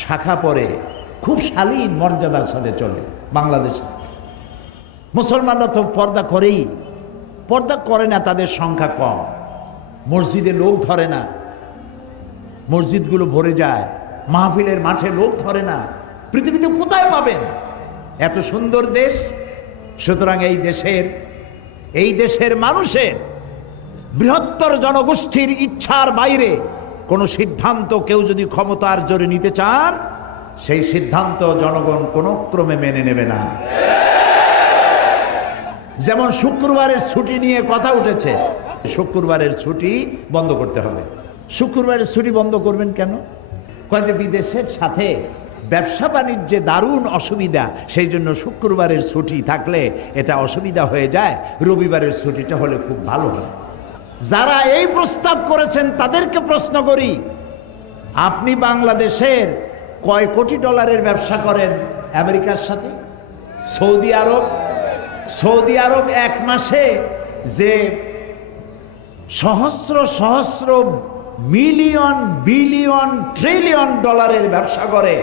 শাখা পরে খুব শালীন মর্যাদার সাথে চলে বাংলাদেশে। মুসলমানরা তো পর্দা করেই, পর্দা করে না, তাদের সংখ্যা কম। মসজিদে লোক ধরে না, মসজিদগুলো ভরে যায়, মাহফিলের মাঠে লোক ধরে না। পৃথিবীতে কোথায় পাবেন এত সুন্দর দেশ? সুতরাং এই দেশের মানুষের বৃহত্তর জনগোষ্ঠীর ইচ্ছার বাইরে কোনো সিদ্ধান্ত কেউ যদি ক্ষমতার জোরে নিতে চান, সেই সিদ্ধান্ত জনগণ কোনো ক্রমে মেনে নেবে না। যেমন শুক্রবারের ছুটি নিয়ে কথা উঠেছে, শুক্রবারের ছুটি বন্ধ করতে হবে। শুক্রবারের ছুটি বন্ধ করবেন কেন? কয় যে বিদেশের সাথে ব্যবসা বাণিজ্যে দারুণ অসুবিধা, সেই জন্য শুক্রবারের ছুটি থাকলে এটা অসুবিধা হয়ে যায়, রবিবারের ছুটিটা হলে খুব ভালো হয়। যারা এই প্রস্তাব করেছেন তাদেরকে প্রশ্ন করি, আপনি বাংলাদেশের কয় কোটি ডলারের ব্যবসা করেন আমেরিকার সাথে? সৌদি আরব এক মাসে যে সহস্র সহস্র মিলিয়ন বিলিয়ন ট্রিলিয়ন ডলারের ব্যবসা করে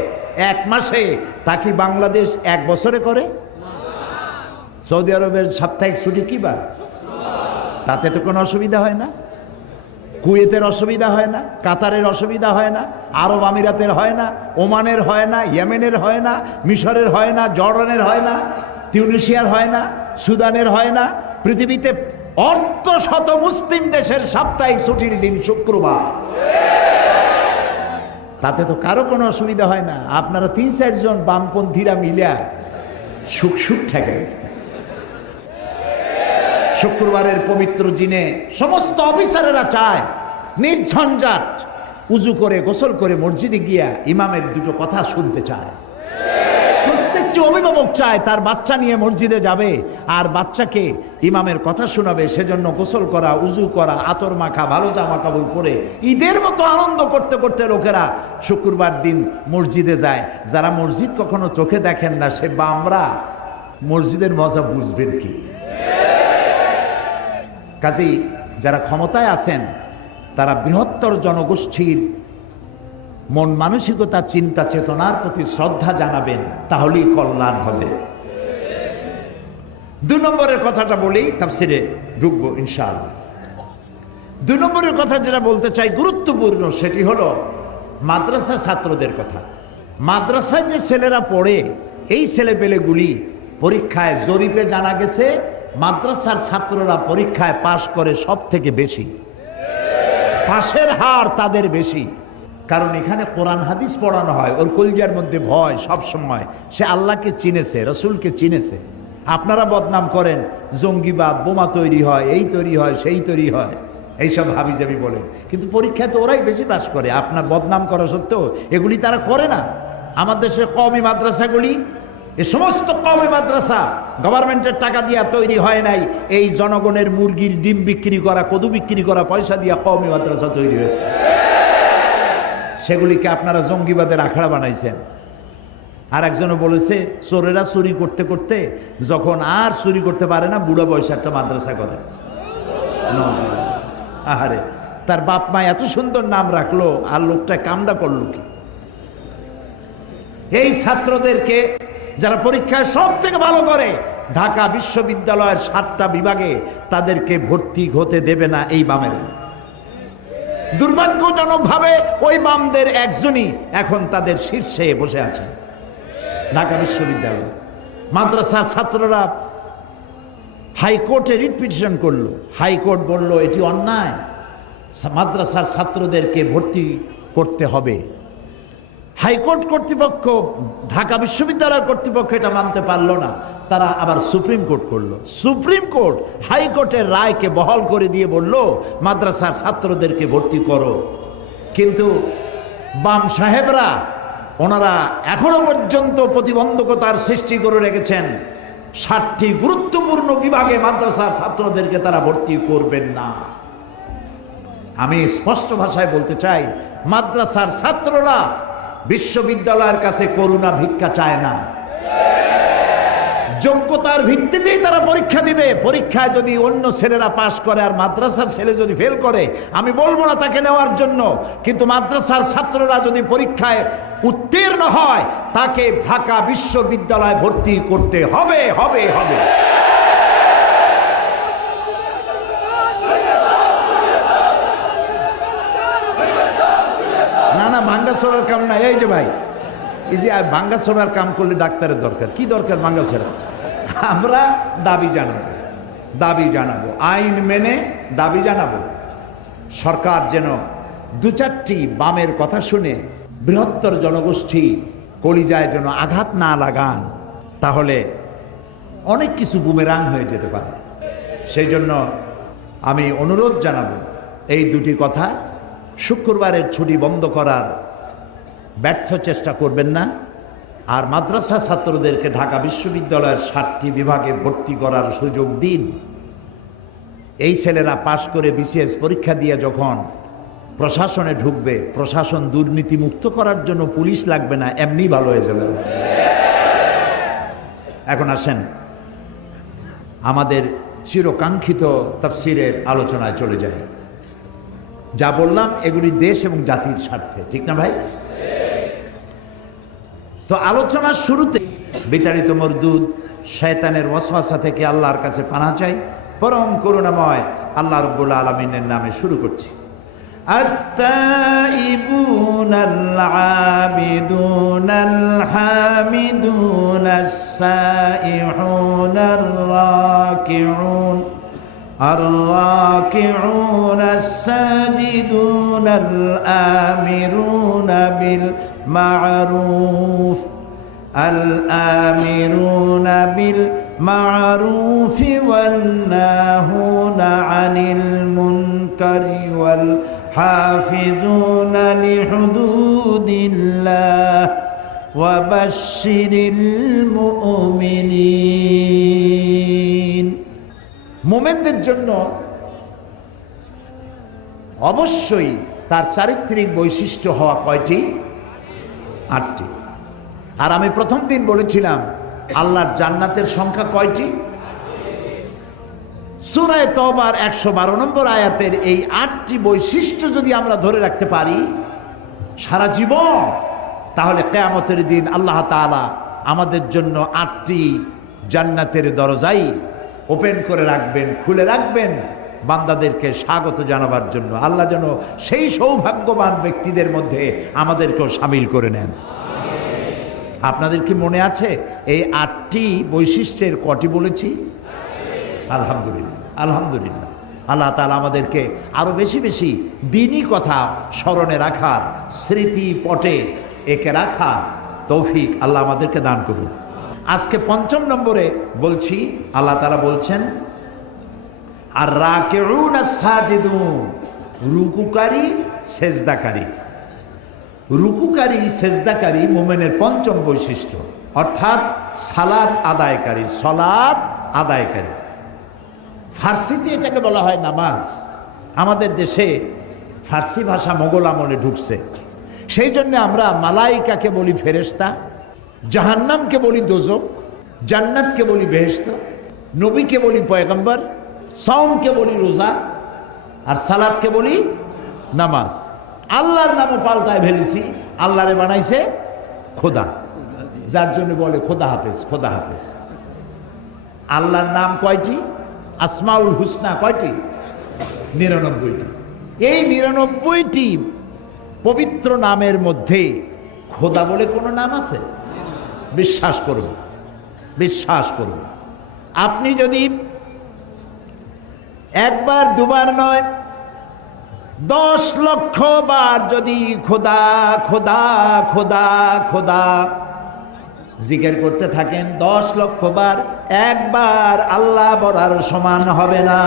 এক মাসে, তা কি বাংলাদেশ এক বছরে করে? সৌদি আরবের সাপ্তাহিক ছুটি কি বার? তাতে তো কোনো অসুবিধা হয় না। কুয়েতের অসুবিধা হয় না, কাতারের অসুবিধা হয় না, আরব আমিরাতের হয় না, ওমানের হয় না, ইয়েমেনের হয় না, মিশরের হয় না, জর্ডানের হয় না, তিউনিসিয়ার হয় না, সুদানের হয় না। পৃথিবীতে অর্ধশত মুসলিম দেশের সাপ্তাহিক ছুটির দিন শুক্রবার, তাতে তো কারো কোনো অসুবিধা হয় না। আপনারা ৩-৪ জন বামপন্থীরা মিলিয়া সুখ ঠেকে শুক্রবারের পবিত্র দিনে সমস্ত অফিসারেরা চায় নির্ঝঞ্ঝাট উজু করে গোসল করে মসজিদে গিয়া ইমামের দুটো কথা শুনতে চায়। প্রত্যেকটি অভিভাবক চায় তার বাচ্চা নিয়ে মসজিদে যাবে আর বাচ্চাকে ইমামের কথা শোনাবে, সেজন্য গোসল করা, উজু করা, আতর মাখা, ভালো জামা কাপড় পরে ঈদের মতো আনন্দ করতে করতে লোকেরা শুক্রবার দিন মসজিদে যায়। যারা মসজিদ কখনো চোখে দেখেন না, সে বামরা মসজিদের মজা বুঝবেন কি? কাজেই যারা ক্ষমতায় আছেন তারা বৃহত্তর জনগোষ্ঠীর মন মানসিকতা, চিন্তা চেতনার প্রতি শ্রদ্ধা জানাবেন, তাহলেই কল্যাণ হবে। ২ নম্বরের কথাটা বলেই তাফসিরে ঢুকবো ইনশাআল্লাহ। ২ নম্বরের কথা যেটা বলতে চাই গুরুত্বপূর্ণ, সেটি হলো মাদ্রাসা ছাত্রদের কথা। মাদ্রাসায় যে ছেলেরা পড়ে, এই ছেলেপেলেগুলি পরীক্ষায় জরিপে জানা গেছে মাদ্রাসার ছাত্ররা পরীক্ষায় পাশ করে সব থেকে বেশি, পাশের হার তাদের বেশি। কারণ এখানে কোরআন হাদিস পড়ানো হয়, ওর কলিজার মধ্যে ভয় সব সময়, সে আল্লাহকে চিনেছে, রসুলকে চিনেছে। আপনারা বদনাম করেন, জঙ্গিবাদ, বোমা তৈরি হয়, এই তৈরি হয়, সেই তৈরি হয়, এইসব হাবিজাবি বলেন, কিন্তু পরীক্ষায় তো ওরাই বেশি পাশ করে। আপনার বদনাম করা সত্ত্বেও এগুলি তারা করে না। আমাদের দেশে কওমি মাদ্রাসাগুলি, এ সমস্ত কওমি মাদ্রাসা গভর্নমেন্টের টাকা দিয়া তৈরি হয় নাই, এই জনগণের মুরগির ডিম বিক্রি করা, কদু বিক্রি করা পয়সা দিয়া কওমি মাদ্রাসা তৈরি হয়েছে। সেগুলিকে আপনারা জঙ্গিবাদের আখড়া বানাইছেন। আর একজনও বলেছে চোরেরা চুরি করতে করতে যখন আর চুরি করতে পারে না, বুড়া বয়সে একটা মাদ্রাসা করে। আহারে, তার বাপ মা এত সুন্দর নাম রাখলো আর লোকটা কামড়া করলো কি? এই ছাত্রদেরকে যারা পরীক্ষায় সব থেকে ভালো করে, ঢাকা বিশ্ববিদ্যালয়ের 7টা বিভাগে তাদেরকে ভর্তি হতে দেবে না এই বামের। দুর্ভাগ্যজনকভাবে ওই বামদের একজনই এখন তাদের শীর্ষে বসে আছে ঢাকা বিশ্ববিদ্যালয়। মাদ্রাসার ছাত্ররা হাইকোর্টে রিট পিটিশন করলো, হাইকোর্ট বলল এটি অন্যায়, মাদ্রাসার ছাত্রদেরকে ভর্তি করতে হবে। হাইকোর্ট কর্তৃপক্ষ, ঢাকা বিশ্ববিদ্যালয়ের কর্তৃপক্ষ এটা মানতে পারলো না, তারা আবার সুপ্রিম কোর্ট করলো। সুপ্রিম কোর্ট হাইকোর্টের রায়কে বহাল করে দিয়ে বলল মাদ্রাসার ছাত্রদেরকে ভর্তি করো। কিন্তু বাম সাহেবরা, ওনারা এখনো পর্যন্ত প্রতিবন্ধকতার সৃষ্টি করে রেখেছেন। 7টি গুরুত্বপূর্ণ বিভাগে মাদ্রাসার ছাত্রদেরকে তারা ভর্তি করবেন না। আমি স্পষ্ট ভাষায় বলতে চাই, মাদ্রাসার ছাত্ররা বিশ্ববিদ্যালয়ের কাছে করুণা ভিক্ষা চায় না, যোগ্যতার ভিত্তিতেই তারা পরীক্ষা দিবে। পরীক্ষায় যদি অন্য ছেলেরা পাশ করে আর মাদ্রাসার ছেলে যদি ফেল করে, আমি বলবো না তাকে নেওয়ার জন্য, কিন্তু মাদ্রাসার ছাত্ররা যদি পরীক্ষায় উত্তীর্ণ হয় তাকে ঢাকা বিশ্ববিদ্যালয়ে ভর্তি করতে হবে হবে হবে। না না, ভাঙ্গা ছোড়ার কাম না। এই যে ভাই, এই যে ভাঙ্গা ছোড়ার কাম করলে ডাক্তারের দরকার, কি দরকার ভাঙ্গা ছোড়া? আমরা দাবি জানাবো, দাবি জানাবো, আইন মেনে দাবি জানাবো। সরকার যেন দু চারটি বামের কথা শুনে বৃহত্তর জনগোষ্ঠী কলিজায় যেন আঘাত না লাগান, তাহলে অনেক কিছু বুমেরাং হয়ে যেতে পারে। সেই জন্য আমি অনুরোধ জানাবো, এই দুটি কথা, শুক্রবারের ছুটি বন্ধ করার ব্যর্থ চেষ্টা করবেন না। আর মাদ্রাসা ছাত্রদেরকে ঢাকা বিশ্ববিদ্যালয়ের 7টি বিভাগে ভর্তি করার সুযোগ দিন। এই ছেলেরা পাশ করে বিসিএস পরীক্ষা দিয়ে যখন প্রশাসনে ঢুকবে, প্রশাসন দুর্নীতি মুক্ত করার জন্য পুলিশ লাগবে না, এমনি ভালো হয়ে যাবে। এখন আসেন আমাদের চিরকাঙ্ক্ষিত তাফসীরের আলোচনায় চলে যায়। যা বললাম এগুলি দেশ এবং জাতির স্বার্থে, ঠিক না ভাই? তো আলোচনার শুরুতে বিতাড়িত মরদুদ শয়তানের ওয়াসওয়াসা থেকে আল্লাহর কাছে পানাহ চাই। পরম করুণাময় আল্লাহ রাব্বুল আলামিনের নামে শুরু করছি। আত-তাইবুনাল আবিদুনাল হামিদুনাস সাইহুনার রাকিউন الراكعون الساجدون الآمرون بالمعروف والناهون عن المنكر والحافظون لحدود الله وبشر المؤمنين। মোমেনদের জন্য অবশ্যই তার চারিত্রিক বৈশিষ্ট্য হওয়া কয়টি? 8টি। আর আমি প্রথম দিন বলেছিলাম আল্লাহর জান্নাতের সংখ্যা কয়টি? সূরা তওবার 112 নম্বর আয়াতের এই 8টি বৈশিষ্ট্য যদি আমরা ধরে রাখতে পারি সারা জীবন, তাহলে কিয়ামতের দিন আল্লাহ তাআলা আমাদের জন্য 8টি জান্নাতের দরজাই ওপেন করে রাখবেন, খুলে রাখবেন বান্দাদেরকে স্বাগত জানাবার জন্য। আল্লাহ যেন সেই সৌভাগ্যবান ব্যক্তিদের মধ্যে আমাদেরকেও শামিল করে নেন। আপনাদের কি মনে আছে এই 8টি বৈশিষ্ট্যের কটি বলেছি? আলহামদুলিল্লাহ, আলহামদুলিল্লাহ। আল্লাহ তাআলা আমাদেরকে আরো বেশি বেশি দ্বীনি কথা স্মরণে রাখার, স্মৃতি পটে একে রাখার তৌফিক আল্লাহ আমাদেরকে দান করুন। আজকে 5 নম্বরে বলছি, আল্লাহ তাআলা বলছেন আর রাকিউন আস-সাজিদুন, রুকুকারী সেজদাকারী। রুকুকারী সেজদাকারী মুমিনের 5ম বৈশিষ্ট্য, অর্থাৎ সালাত আদায়কারী, সালাত আদায়কারী। ফার্সিতে এটাকে বলা হয় নামাজ। আমাদের দেশে ফার্সি ভাষা মোগল আমলে ঢুকছে, সেই জন্য আমরা মালাইকাকে বলি ফেরেশতা, জাহান্নামকে বলি দোজক, জান্নাতকে বলি বেহেশত, নবীকে বলি পয়গম্বর, সাওমকে বলি রোজা, আর সালাতকে বলি নামাজ। আল্লাহর নামও পাল্টায় ফেলেছি, আল্লাহরে বানাইছে খোদা, যার জন্য বলে খোদা হাফেজ, খোদা হাফেজ। আল্লাহর নাম কয়টি? আসমাউল হুসনা কয়টি? 99টি। এই 99টি পবিত্র নামের মধ্যে খোদা বলে কোনো নাম আছে? বিশ্বাস করুন, বিশ্বাস করুন। আপনি যদি একবার দুবার নয় 10 লক্ষ বার যদি খোদা খোদা খোদা খোদা জিকির করতে থাকেন 10 লক্ষ বার, একবার আল্লাহ বলার সমান হবে না।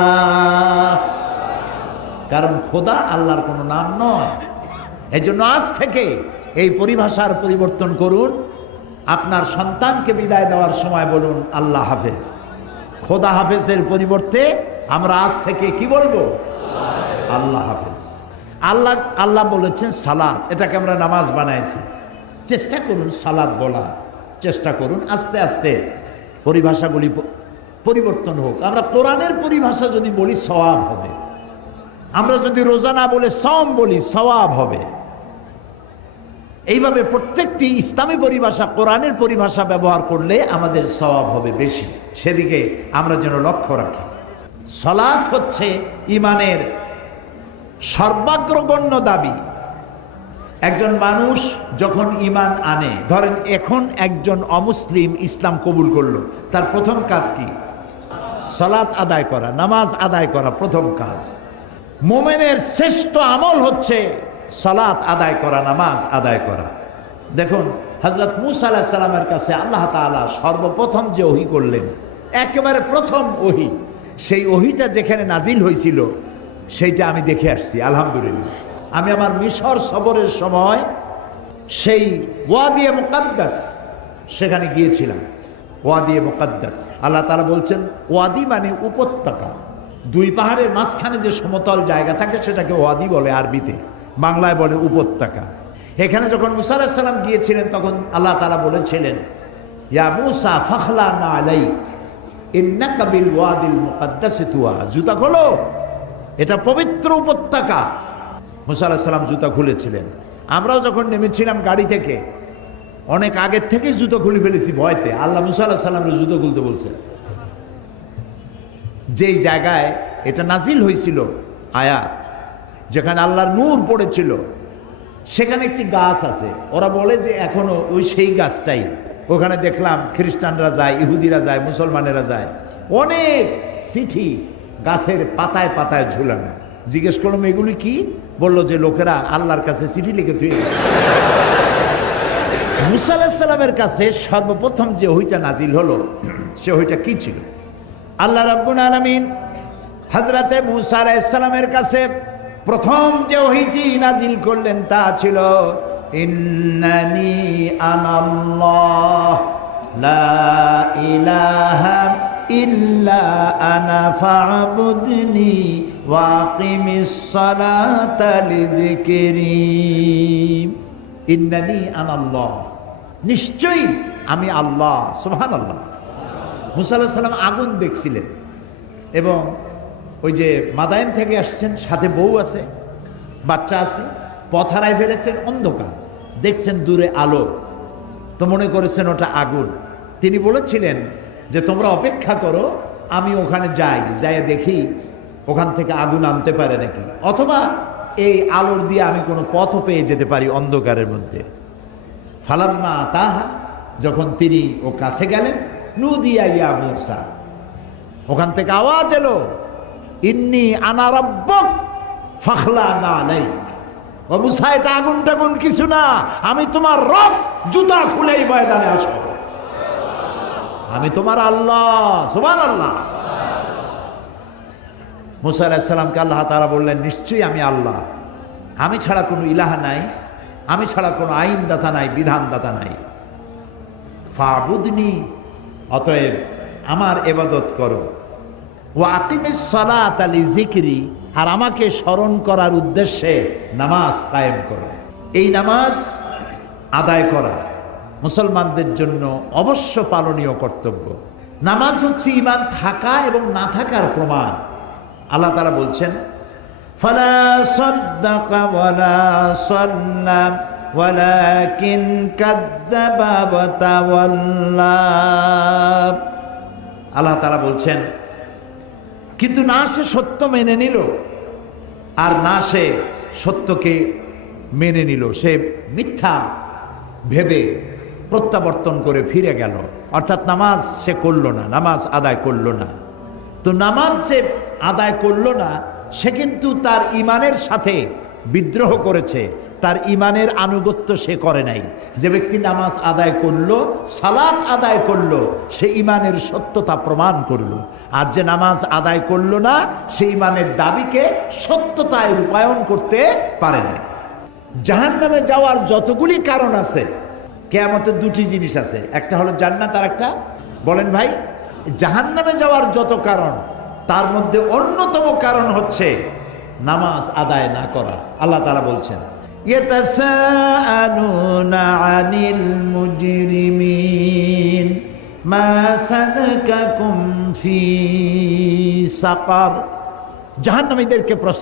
কারণ খোদা আল্লাহর কোনো নাম নয়। এই জন্য আজ থেকে এই পরিভাষার পরিবর্তন করুন। আপনার সন্তানকে বিদায় দেওয়ার সময় বলুন আল্লাহ হাফেজ। খোদা হাফেজের পরিবর্তে আমরা আজ থেকে কি বলবো? আল্লাহ হাফেজ। আল্লাহ আল্লাহ বলেছেন সালাত, এটাকে আমরা নামাজ বানাইছি। চেষ্টা করুন সালাত বলা, চেষ্টা করুন। আস্তে আস্তে পরিভাষাগুলি পরিবর্তন হোক। আমরা কোরআনের পরিভাষা যদি বলি সওয়াব হবে, আমরা যদি রোজা না বলে সওম বলি সওয়াব হবে। এইভাবে প্রত্যেকটি ইসলামী পরিভাষা কোরআনের পরিভাষা ব্যবহার করলে আমাদের সওয়াব হবে বেশি, সেদিকে আমরা যেন লক্ষ্য রাখি। সালাত হচ্ছে ঈমানের সর্বাগ্রগণ্য দাবি। একজন মানুষ যখন ঈমান আনে, ধরেন এখন একজন অমুসলিম ইসলাম কবুল করলো, তার প্রথম কাজ কি? সালাত আদায় করা, নামাজ আদায় করা প্রথম কাজ। মুমিনের শ্রেষ্ঠ আমল হচ্ছে সালাত আদায় করা, নামাজ আদায় করা। দেখুন হযরত মূসা আলাইহিস সালামের কাছে আল্লাহ তাআলা সর্বপ্রথম যে ওহী করলেন, একেবারে প্রথম ওহী, সেই ওহীটা যেখানে নাজিল হয়েছিল সেইটা আমি দেখে আসছি আলহামদুলিল্লাহ। আমি আমার মিশর সফরের সময় সেই ওয়াদি মুকাদ্দাস সেখানে গিয়েছিলাম। ওয়াদি মুকাদ্দাস, আল্লাহ তাআলা বলছেন ওয়াদি মানে উপত্যকা, দুই পাহাড়ের মাঝখানে যে সমতল জায়গা থাকে সেটাকে ওয়াদি বলে আরবিতে, বাংলায় বলে উপত্যকা। এখানে যখন মূসা আলাইহিস সালাম গিয়েছিলেন তখন আল্লাহ তাআলা বলেছিলেন ইয়া মূসা ফাখলানা আলাইক ইন্নাকা বিল ওয়াদিল মুকাদ্দাসি তুয়া, জুতা খোলো, এটা পবিত্র উপত্যকা। মূসা আলাইহিস সালাম জুতা খুলেছিলেন। আমরাও যখন নেমেছিলাম গাড়ি থেকে অনেক আগের থেকেই জুতো খুলে ফেলেছি ভয়তে। আল্লাহ মূসা আলাইহিস সালামের জুতো খুলতে বলছেন। যেই জায়গায় এটা নাজিল হয়েছিল আয়াত, যেখানে আল্লাহর নূর পড়েছিল, সেখানে একটি গাছ আছে। ওরা বলে যে এখনো ওই সেই গাছটাই। ওখানে দেখলাম খ্রিস্টানরা যায়, ইহুদিরা যায়, মুসলমানেরা যায়, অনেক চিঠি গাছের পাতায় পাতায় ঝুলানো। জিজ্ঞেস করলাম এগুলি কি? বলল যে লোকেরা আল্লাহর কাছে চিঠি লিখে তুই গেছে। মূসা আলাইহিস সালামের কাছে সর্বপ্রথম যে ওহীটা নাজিল হলো সে ওহীটা কি ছিল? আল্লাহ রাব্বুল আলামিন হযরতে মূসা আলাইহিস সালামের কাছে প্রথম যে ওহীটি নাজিল করলেন তা ছিল ইন্নানি আনাল্লাহ লা ইলাহা ইল্লা আনা ফা'বুদনি ওয়া আকিমিস সালাতা লিযিকরি। ইন্নানি আনাল্লাহ, নিশ্চয়ই আমি আল্লাহ। সুবহানাল্লাহ। মূসা আলাইহিস সালাম আগুন দেখছিলেন এবং ওই যে মাদায়েন থেকে আসছেন, সাথে বউ আছে, বাচ্চা আছে, পথ হারায় ফেলেছেন, অন্ধকার, দেখছেন দূরে আলো, তো মনে করেছেন ওটা আগুন। তিনি বলেছিলেন যে তোমরা অপেক্ষা করো, আমি ওখানে যাই, যাই দেখি ওখান থেকে আগুন আনতে পারে নাকি, অথবা এই আলোর দিয়ে আমি কোনো পথও পেয়ে যেতে পারি অন্ধকারের মধ্যে। ফালাম্মা তাহা, যখন তিনি ও কাছে গেলেন, নুদিয়া ইয়া মূসা, ওখান থেকে আওয়াজ এলো ইন্নী আনা রাব্বুক ফাখলানা আলাইক। ও মূসা, এটা আগুন টাগুন কিছু না, আমি তোমার রব, জুতা খুলেই ময়দানে আসো, আমি তোমার আল্লাহ। সুবহানাল্লাহ। মূসা আলাইহিস সালামকে আল্লাহ তাআলা বললেন নিশ্চয়ই আমি আল্লাহ, আমি ছাড়া কোনো ইলাহ নাই, আমি ছাড়া কোনো আইনদাতা নাই, বিধানদাতা নাই। ফা'বুদনি, অতএব আমার ইবাদত করো। ওয়া আকিমিস সালাতা লিযিকরি, আর আমাকে স্মরণ করার উদ্দেশ্যে নামাজ কায়েম করো। এই নামাজ আদায় করা মুসলমানদের জন্য অবশ্য পালনীয় কর্তব্য। নামাজ হচ্ছে ঈমান থাকা এবং না থাকার প্রমাণ। আল্লাহ তাআলা বলছেন ফালা সাদ্দাকা ওয়ালা সাল্লা ওয়ালাকিন কাযযাবা ওয়া তাওয়াল্লা। আল্লাহ তাআলা বলছেন কিন্তু না সে সত্য মেনে নিল, আর না সে সত্যকে মেনে নিল, সে মিথ্যা ভেবে প্রত্যাবর্তন করে ফিরে গেল, অর্থাৎ নামাজ সে করল না, নামাজ আদায় করল না। তো নামাজ যে আদায় করল না, সে কিন্তু তার ঈমানের সাথে বিদ্রোহ করেছে, তার ঈমানের আনুগত্য সে করে নাই। যে ব্যক্তি নামাজ আদায় করলো, সালাত আদায় করলো, সে ঈমানের সত্যতা প্রমাণ করলো। আর যে নামাজ আদায় করলো না, সে ঈমানের দাবিকে সত্যতায় রূপায়ণ করতে পারে না। জাহান্নামে যাওয়ার যতগুলি কারণ আছে, কিয়ামতের দুটি জিনিস আছে, একটা হলো জান্নাত, আর একটা বলেন ভাই, জাহান্নামে যাওয়ার যত কারণ, তার মধ্যে অন্যতম কারণ হচ্ছে নামাজ আদায় না করা। আল্লাহ তাআলা বলছেন ইয়াতাসাআলুনা আনিল মুজরিমিন মা সালাকাকুম ফি সাকার, জাহান্নামীদেরকে প্রশ্ন